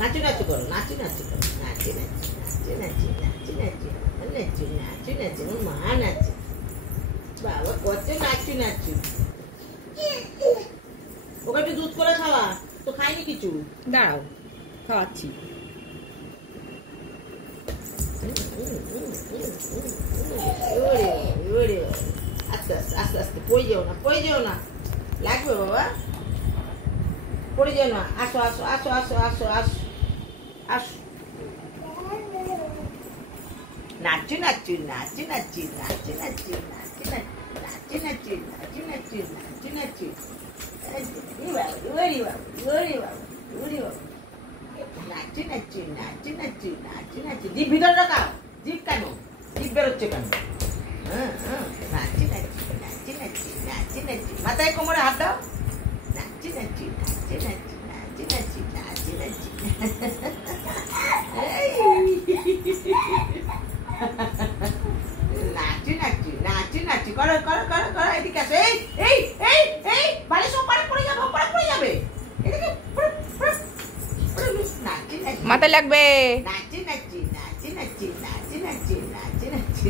নাচু নাচু করো, নাচু নাচু করো, নাচু নাচু নাচু নাচু নাচু নাচু নাচু নাচু নাচু, মা নাচু, বাবা কত নাচু নাচু। ওকে একটু দুধ করে খাওয়া, তো খাইনি কিছু। দাঁড়াও, খাওয়াচ্ছি। আস্তে আস্তে আস্তে আস্তে, পড়ে যেও না, পড়ে যেও না, লাগবে বাবা, পড়ে যেও না। আসো আসো আসো আসো আসো আসো আসো, নাচু নাচু নাচু নাচু নাচু নাচু নাচু নাচু নাচু নাচু নাচু নাচু নাচু। নাচু নাচু নাচু নাচু নাচু নাচু। জিভ ভিতরে রাখাও, জিভ কেন, জিভ বেরোচ্ছে কেন? নাচু নাচু নাচু নাচু নাচু নাচু। মাথায় কোমরে হাত দাও, নাচু নাচু নাচু নাচু নাচু নাচু নাচু নাচু। নাচু নাচু নাচু নাচু করো করো করো করো, এদিকে আসো। এই এই এই এই, বাড়ি সব পাড়ে পড়ে যাবে, পাড়ে পড়ে যাবে, এদিকে নাচু নাচু, মাথায় লাগবে। নাচু নাচু নাচু নাচু নাচু নাচু নাচু নাচু।